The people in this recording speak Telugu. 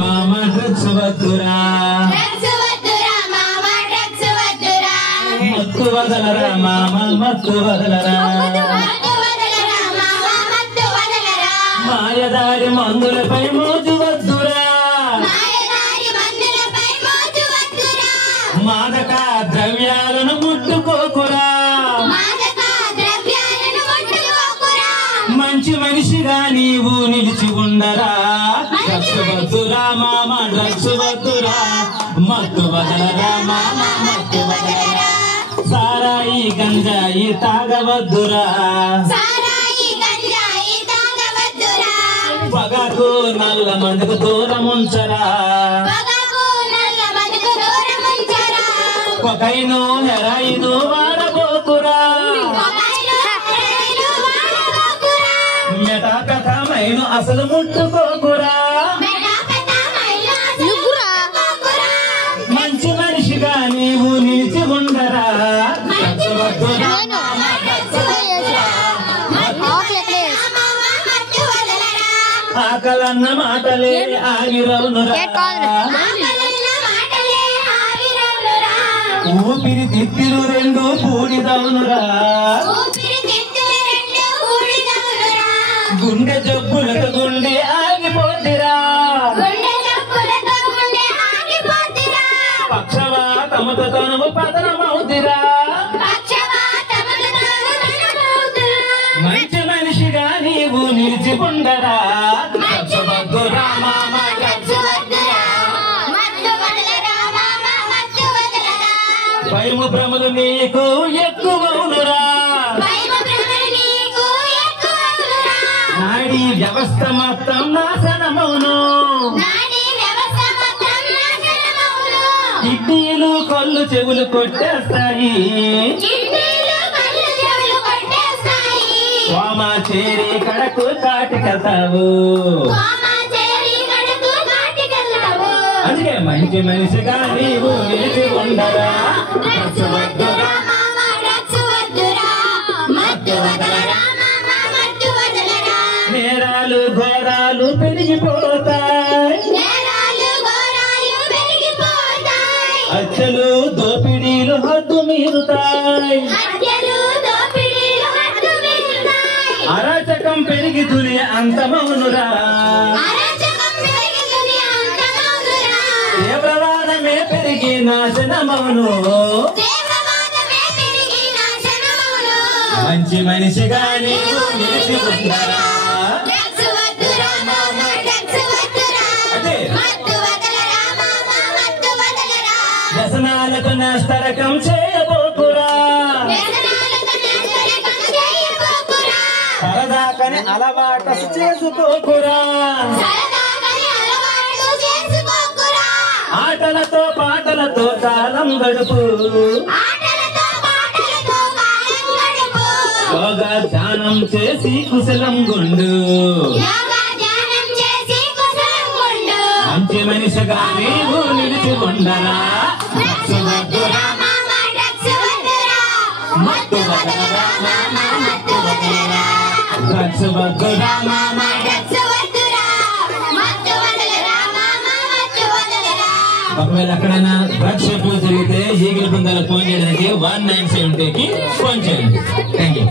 మామ డ్రగ్స్ వద్దురా మత్తు వదలరా మామ మత్తు వదలరా మాయదారి మందులపై మోజు వద్దురా మాదక ద్రవ్యాలను ముట్టుకోకురా మంచి మనిషిగా నీవు నిలిచి ఉండరా డ్రగ్స్ వద్దురా మామ డ్రగ్స్ వద్దురా మత్తు వదలరా మామ మత్తు వదలరా సారాయి గంజాయి తాగవద్దురా పగకు నల్ల మందుకు దూరం ఉంచరా కొకైను హెరాయిను వాడబోకురా మెటాకథమైను అసలు ముట్టుకోకురా మంచి మనిషిగా నీవు నిలిచి ఉండరా ఆకలన్న మాటలే ఆగిరవునురా ఊపిరి తిత్తిలు రెండు బూడిదవునురా గుండె జబ్బులతో గుండె ఆగిపోతిరా పక్షవాతముతో తనువు పతనమవుతిరా మంచి మనిషిగా నీవు నిలిచి ఉండరా వద్దురా మామ భయము భ్రమలు నీకు ఎక్కువవునురా నాడీ వ్యవస్థ మొత్తం నాశనమవును కిడ్నీలు కళ్ళు చెవులు కొట్టేస్తాయి కోమా చేరి కడకు కాటికెళ్తావు అందుకే మంచి మనిషిగా నీవు నిలిచి ఉండరా నేరాలు ఘోరాలు పెరిగిపోతాయి హత్యలు దోపిడీలు హద్దు మీరుతాయి అరాచకం పెరిగి తుని అంతమౌనురా తీవ్రవాదమే పెరిగి నాశనమౌను మంచి మనిషిగా నీవు నిలిచి ఉండరా వ్యసనాలకు నష్టరకం చేయబోకురా సరదాకని అలవాటు చేసుకోకురా ఆటలతో పాటలతో కాలం గడుపు యోగా ధ్యానం చేసి కుశలం గుండు మంచి మనిషిగా నీవు నిలిచి ఉండరా మత్తు వదలరా డ్రగ్స్ వద్దురా మామ ఒకవేళ ఎక్కడైనా డ్రగ్స్ షాపులు జరిగితే ఈగిల్ బృందాలకు ఫోన్ చేయడానికి 197కి ఫోన్ చేయండి. Thank you.